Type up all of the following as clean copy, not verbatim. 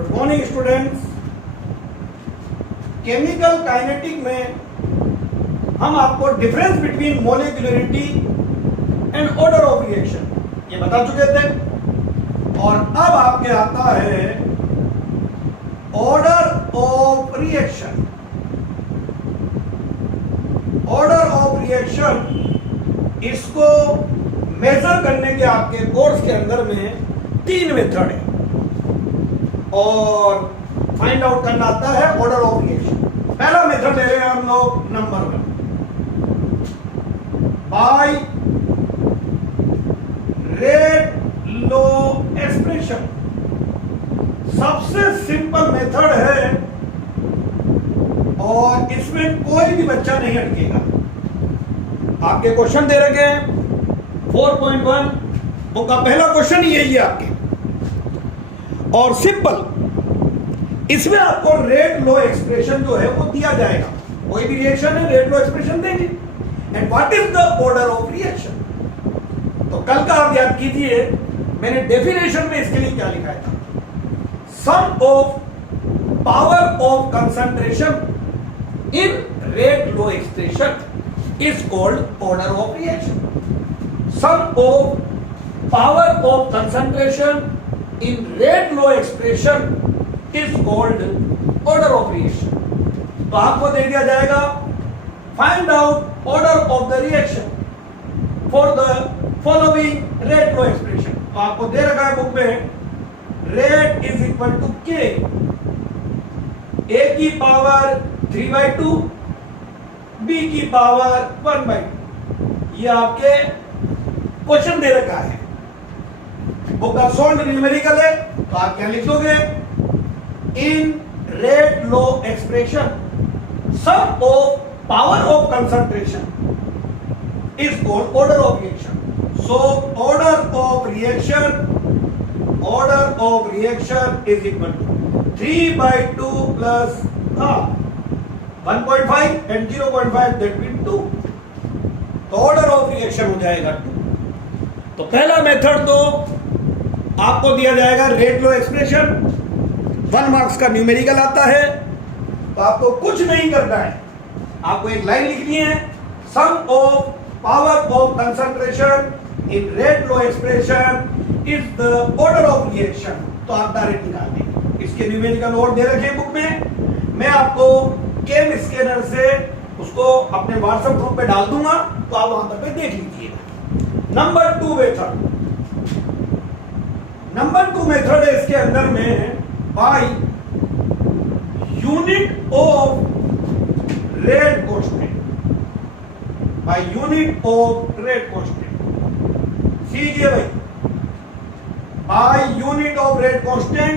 Good morning students. Chemical kinetic में हम आपको difference between molecularity and order of reaction ये बता चुके थे, और अब आपके आता है order of reaction. Order of reaction, इसको मेजर करने के आपके कोर्स के अंदर में 3 मेथड है और फाइंड आउट करना आता है ऑर्डर ऑफ रिएक्शन। पहला मेथड ले रहे हैं हम लोग, number 1, by rate law expression. सबसे सिंपल मेथड है और इसमें कोई भी बच्चा नहीं अटकेगा। आपके क्वेश्चन दे रखे हैं 4.1 बुक का पहला क्वेश्चन यही है आपके, और सिंपल इसमें आपको रेट लो एक्सप्रेशन जो है वो दिया जाएगा। कोई भी रिएक्शन है रेट लो एक्सप्रेशन देंगे। And what is the order of reaction? तो कल का आप याद कीजिए, मैंने डेफिनेशन में इसके लिए क्या लिखा था, sum of power of concentration in rate law expression is called order of reaction. Sum of power of concentration in rate law expression is called order of reaction. तो आपको दे दिया जाएगा find out order of the reaction for the following rate law expression. तो आपको दे रखा है book में rate is equal to K A की पावर 3/2 B की पावर 1/2। ये आपके क्वेश्चन दे रखा है, बुक का सोल्ड न्यूमेरिकल है। तो आप क्या लिख दोगे, in rate law expression sum of power of concentration is called order of reaction. So order of reaction is equal to 3/2 plus 1.5 and 0.5 that mean 2। तो ऑर्डर ऑफ रिएक्शन हो जाएगा 2। तो पहला मेथड तो आपको दिया जाएगा रेट लो एक्सप्रेशन, 1 मार्क्स का न्यूमेरिकल आता है। तो आपको कुछ नहीं करना है, आपको एक लाइन लिखनी है, sum of power of concentration in rate law expression is the order of reaction. तो आप डायरेक्ट निकाल देंगे। इसके न्यूमेरिकल और दे रखे बुक में, मैं आपको केम स्कैनर से उसको अपने व्हाट्सएप ग्रुप पे डाल दूंगा, तो आप वहां तक देख लीजिएगा। नंबर 2 मेथड है इसके अंदर में by unit of rate constant. By unit of rate constant, सीजिए भाई, by unit of rate constant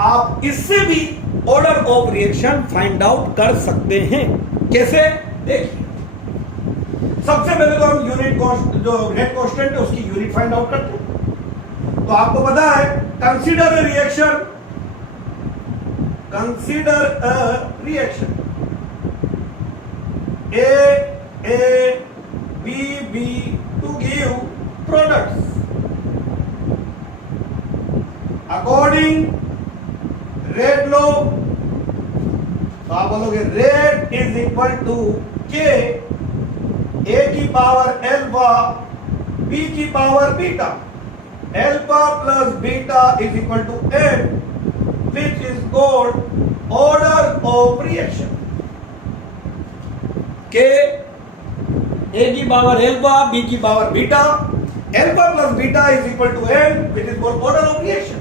आप इससे भी order of reaction find out कर सकते हैं। कैसे? देखिए, सबसे पहले तो हम यूनिट कॉस्ट, जो रेट कांस्टेंट है उसकी यूनिट फाइंड आउट करते हैं। तो आपको पता है, consider a reaction A B to give products according rate law। तो आप बोलोगे rate is equal to K A की पावर अल्फा B की power beta. Alpha plus beta is equal to N, which is called order of reaction. K A की power alpha B की power beta, alpha plus beta is equal to N, which is called order of reaction.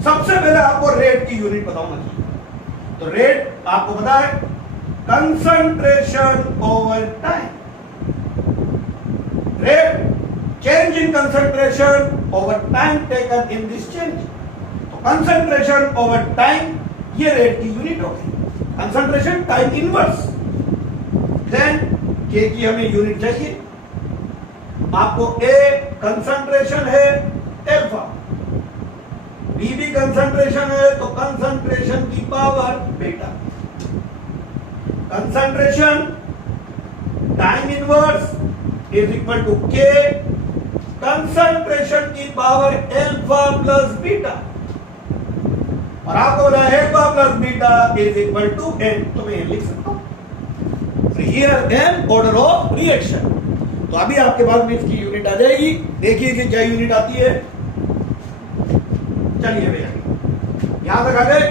सबसे पहले आपको rate की unit पता होना चाहिए। तो रेट आपको पता है, concentration over time. Rate change in concentration over time taken in this change. तो concentration over time ये रेट की यूनिट होगी। concentration time inverse, then K की हमें यूनिट चाहिए। आपको A concentration है अल्फा, B भी concentration है, तो concentration की power beta. concentration time inverse is equal to K concentration की पावर अल्फा प्लस बीटा। और आपको बोला alpha plus beta is equal to n, तो मैं लिख सकता हूं here n order of reaction. तो अभी आपके पास में इसकी यूनिट आ जाएगी, देखिए कि क्या यूनिट आती है। चलिए भैया यहां तक आ गए।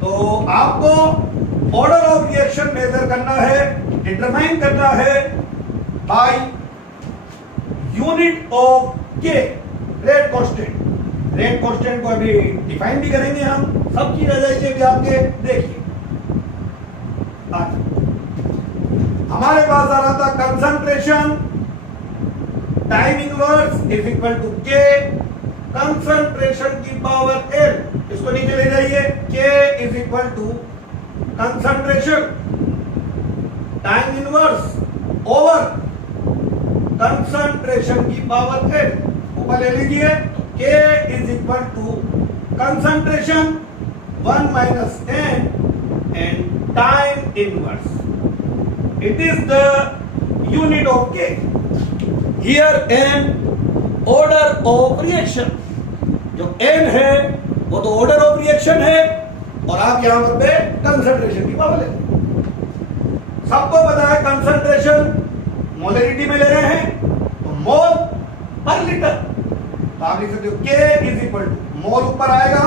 तो आपको ऑर्डर ऑफ रिएक्शन मेजर करना है, डिटरमाइन करना है बाय यूनिट ऑफ के, रेट कांस्टेंट। रेट कांस्टेंट को अभी डिफाइन भी करेंगे हम, सब चीज आ जाएगी अभी आपके। देखिए हमारे पास आ रहा था concentration time inverse is equal to K concentration की पावर एल। इसको नीचे ले जाइए, K is equal to concentration time inverse over concentration की पावर एल। ऊपर ले लीजिए, K is equal to concentration 1 minus N and time inverse. It is the unit of K. Here n order of reaction, जो n है वो तो order of reaction है, और आप यहां पर पे कंसंट्रेशन की पावर लेते। सबको पता है कंसंट्रेशन मोलरिटी में ले रहे हैं तो मोल पर लीटर, तो आप लिख सकते हो K इज इक्वल टू मोल ऊपर आएगा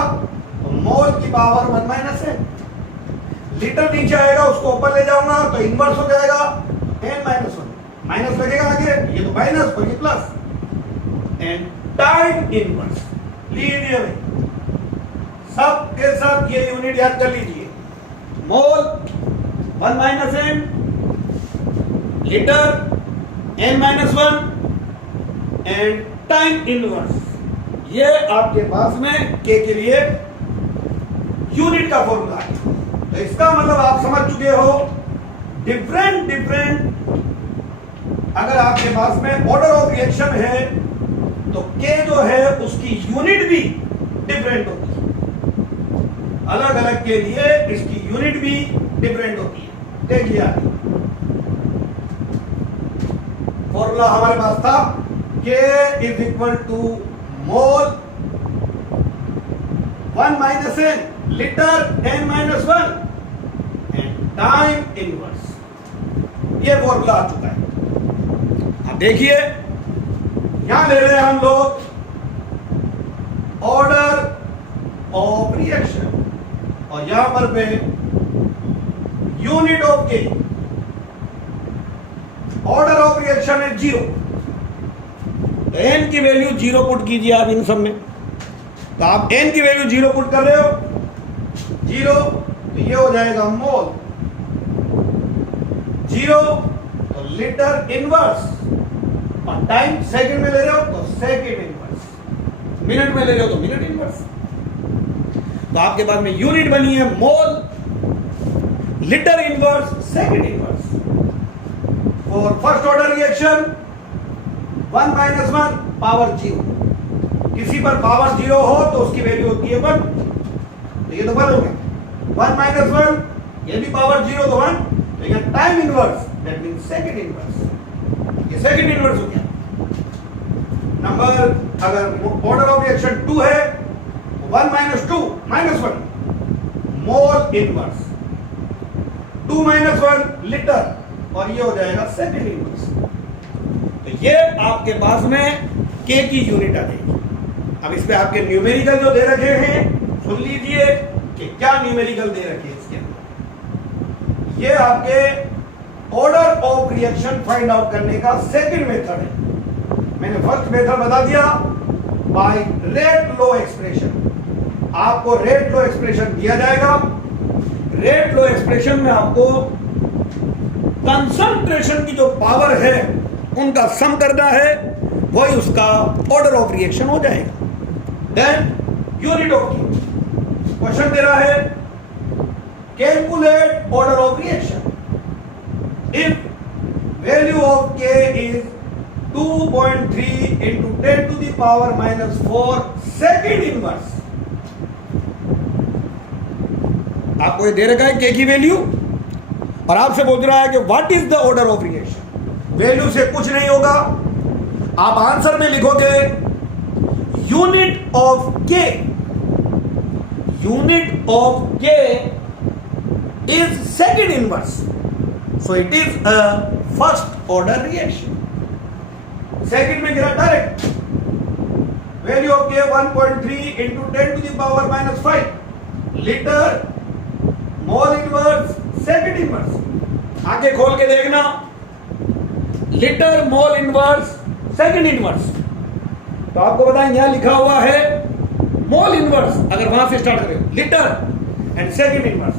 तो मोल की पावर 1 माइनस है, लीटर नीचे आएगा उसको ऊपर ले जाऊंगा तो इनवर्स हो जाएगा n माइनस 1, माइनस लगेगा आगे, ये तो माइनस और ये प्लस, एंड टाइम इनवर्स। लीजिए भाई सब के सब ये यूनिट याद कर लीजिए, मोल 1 minus n, litre n minus 1 and time inverse. ये आपके पास में k के लिए यूनिट का फॉर्मूला है। तो इसका मतलब आप समझ चुके हो डिफरेंट अगर आपके पास में ऑर्डर ऑफ रिएक्शन है तो के जो है उसकी यूनिट भी डिफरेंट होती है, अलग अलग के लिए इसकी यूनिट भी डिफरेंट होती है। देखिए आगे फॉर्मूला हमारे पास था K is equal to mole 1 minus N, litre n minus 1 and time inverse. ये फॉर्मूला आ चुका है। अब देखिए यहां ले रहे हैं हम लोग ऑर्डर ऑफ रिएक्शन और यहां पर पे यूनिट ऑफ के। ऑर्डर ऑफ रिएक्शन है 0, तो n की वैल्यू 0 पुट कीजिए आप इन सब में। तो आप n की वैल्यू 0 पुट कर रहे हो, 0 तो ये हो जाएगा मोल, 0 तो लीटर इनवर्स, और टाइम सेकंड में ले रहे हो तो सेकंड इनवर्स, मिनट में ले रहे हो तो मिनट इनवर्स। तो आपके पास में यूनिट बनी है mole, litre inverse, second inverse. For first order reaction 1 minus 1 power 0, किसी पर पावर 0 हो तो उसकी वैल्यू होती है 1, तो ये तो 1 हो गया। 1 माइनस 1 ये भी पावर 0 तो 1, तो ये time inverse, that means second inverse, ये सेकंड इनवर्स हो गया। नंबर अगर ऑर्डर ऑफ रिएक्शन 2 है 1 minus 2 minus 1 mole inverse, 2 minus 1 litre, और ये हो जाएगा सेकंड इनवर्स। तो ये आपके पास में के की यूनिट आ जाएगी। अब इस पे आपके न्यूमेरिकल जो दे रखे हैं सुन लीजिए कि क्या न्यूमेरिकल दे रखे हैं इसके अंदर। ये आपके order of reaction find out करने का सेकंड मेथड है। मैंने फर्स्ट मेथड बता दिया बाय रेट लो एक्सप्रेशन। आपको रेट लो एक्सप्रेशन दिया जाएगा, रेट लो एक्सप्रेशन में आपको कंसंट्रेशन की जो पावर है उनका सम करना है, वही उसका ऑर्डर ऑफ रिएक्शन हो जाएगा। देन यूनिट ऑफ क्वेश्चन दे रहा है calculate order of reaction if value of K is 2.3 into 10 to the power minus 4 second inverse. आपको ये दे रखा है के की वैल्यू और आपसे बोल रहा है कि what is the order of reaction. Value से कुछ नहीं होगा, आप आंसर में लिखोगे यूनिट ऑफ के unit of K is second inverse. So it is a first order reaction. Second में गिरा direct. Value of K 1.3 into 10 to the power minus 5 liter mole inverse second inverse. आगे खोल के देखना. Litre mole inverse second inverse. तो आपको बताएं यहां लिखा हुआ है मोल इनवर्स. अगर वहां से स्टार्ट करें लिटर एंड सेकंड इनवर्स,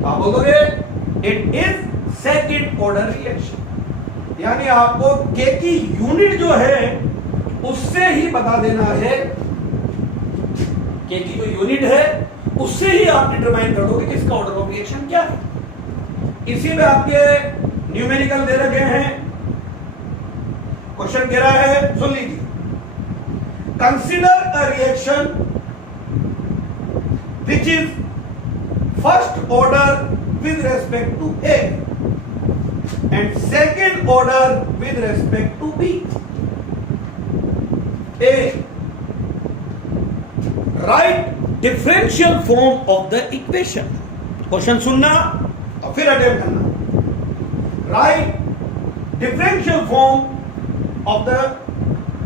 तो आप बोलोगे it is second order reaction. यानी आपको के की यूनिट जो है उससे ही बता देना है. के की जो यूनिट है उससे ही आप डिटरमाइन कर दोगे कि इसका ऑर्डर ऑफ रिएक्शन क्या है. इसी में आपके न्यूमेरिकल दे रखे हैं. क्वेश्चन कह रहा है, सुन लीजिए. Consider a reaction which is first order with respect to A and second order with respect to B. A write differential form of the equation. Question सुनना और फिर अटेम्प्ट करना. Write differential form of the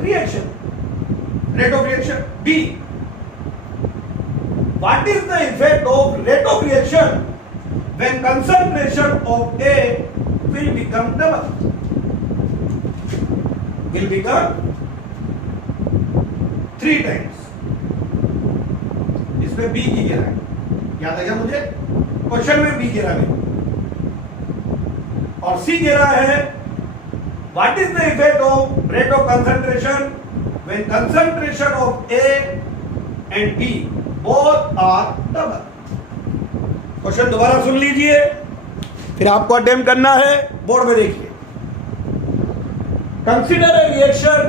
reaction, rate of reaction. B, what is the effect of rate of reaction when concentration of A will become double? Will become 3 times. इसमें B की गिरा है, याद आ गया मुझे. क्वेश्चन में B गिरा है और C गिरा है. What is the effect of rate of concentration when concentration of A and B both are double? Question दोबारा सुन लीजिए, फिर आपको अटेम्प्ट करना है. बोर्ड में देखिए. Consider a reaction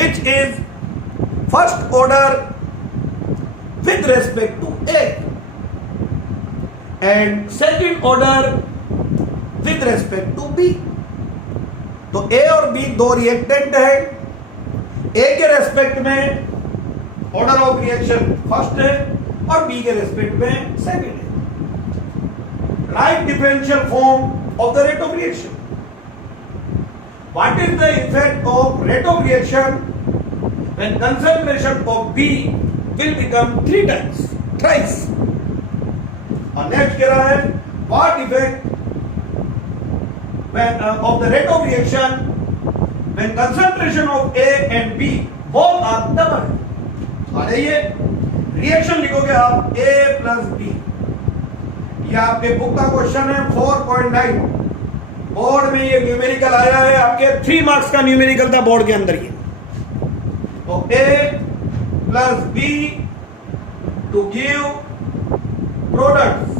which is first order with respect to A and second order with respect to B. तो ए और बी दो रिएक्टेंट है. ए के रेस्पेक्ट में ऑर्डर ऑफ रिएक्शन फर्स्ट है और बी के रेस्पेक्ट में सेकंड है. Write differential form of the rate of reaction. What is the effect of rate of reaction when concentration of B will become 3 times, thrice. और next कह रहा है what effect of the rate of reaction when concentration of A and B both are double. और ये reaction लिखोगे आप A plus B. ये आपके बुक का क्वेश्चन है 4.9. बोर्ड में ये न्यूमेरिकल आया है. आपके 3 मार्क्स का न्यूमेरिकल था बोर्ड के अंदर. ये तो A plus B to give products.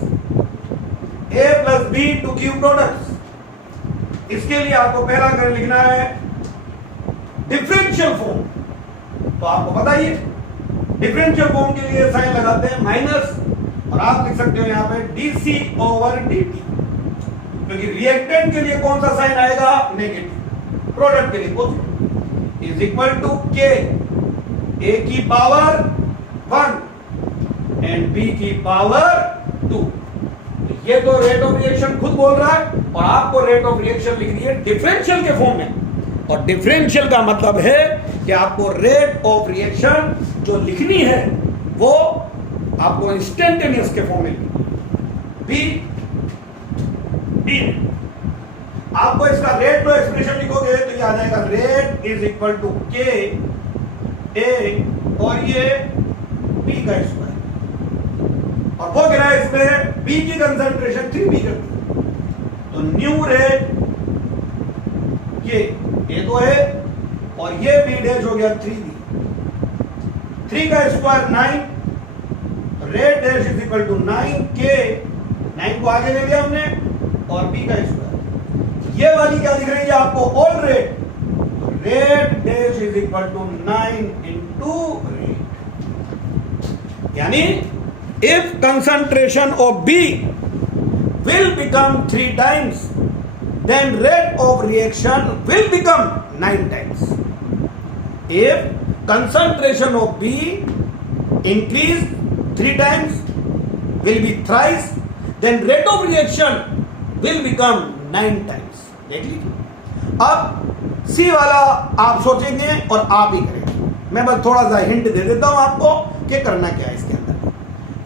A plus B to give products. इसके लिए आपको पहला कर लिखना है डिफरेंशियल फॉर्म. तो आपको बताइए डिफरेंशियल फॉर्म के लिए साइन लगाते हैं माइनस, और आप लिख सकते हो यहां पे डीसी ओवर डीटी, क्योंकि रिएक्टेंट के लिए कौन सा साइन आएगा? नेगेटिव. प्रोडक्ट के लिए पॉजिटिव. इज इक्वल टू के ए की पावर 1 एंड बी की पावर 2. ये तो रेट ऑफ रिएक्शन खुद बोल रहा है और आपको रेट ऑफ रिएक्शन लिख दी है डिफरेंशियल के फॉर्म में. और डिफरेंशियल का मतलब है कि आपको रेट ऑफ रिएक्शन जो लिखनी है वो आपको इंस्टेंटेनियस के फॉर्म में लिखनी है. बी आपको इसका रेट तो एक्सप्रेशन लिखोगे तो ये आ जाएगा रेट इज इक्वल टू के ए और ये बी का स्क्वायर. और वो गिरा है इसमें बी की कंसंट्रेशन 3B करती. तो न्यू रेट ये तो है और ये बी डैश हो गया 3B. 3 का square 9. Rate dash is equal to 9K. 9 को आगे ले लिया हमने और बी का स्क्वायर. ये वाली क्या दिख रही है आपको? All right. Rate dash is equal to 9 into rate. यानी if concentration of B will become 3 times, then rate of reaction will become 9 times. If concentration of B increase 3 times will be thrice, then rate of reaction will become 9 times. देख लीजिए। अब सी वाला आप सोचेंगे और आप ही करेंगे। मैं बस थोड़ा सा हिंट दे देता हूं आपको कि करना क्या है इसके अंदर।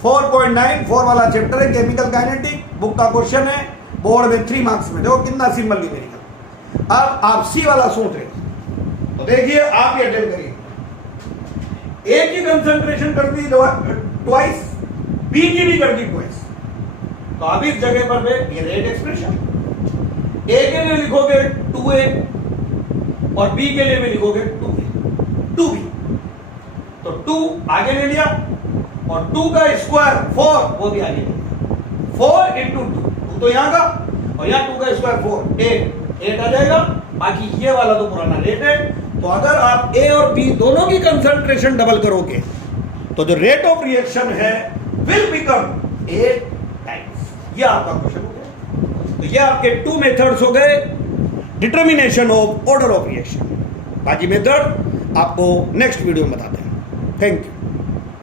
4.9 4 वाला चैप्टर है केमिकल काइनेटिक, बुक का क्वेश्चन है, बोर्ड में 3 मार्क्स में। देखो कितना सिंपल न्यूमेरिकल। अब आप सी वाला सोच रहे हैं तो देखिए आप ये अटेंड करिए। ए की कंसंट्रेशन कर दी ट्वाइस, बी की भी कर दी ट्वाइस, तो आप इस जगह पर ये रेट एक्सप्रेशन ए के लिए लिखोगे 2a और बी के लिए भी लिखोगे 2b। तो 2 आगे ले लिया और 2 का स्क्वायर 4 वो भी आगे ले लिया। 4 into 2 तो यहां का और यहां 2 का स्क्वायर 4 8 आ जाएगा। बाकी ये वाला तो पुराना रेट है। तो अगर आप ए और बी दोनों की कंसंट्रेशन डबल करोगे तो जो रेट ऑफ रिएक्शन है विल बिकम 8 टाइम्स। ये आपका क्वेश्चन हो गया। तो ये आपके 2 मेथड्स हो गए determination of order of reaction. बाकी मेथड आपको नेक्स्ट वीडियो में बताते हैं। Thank you.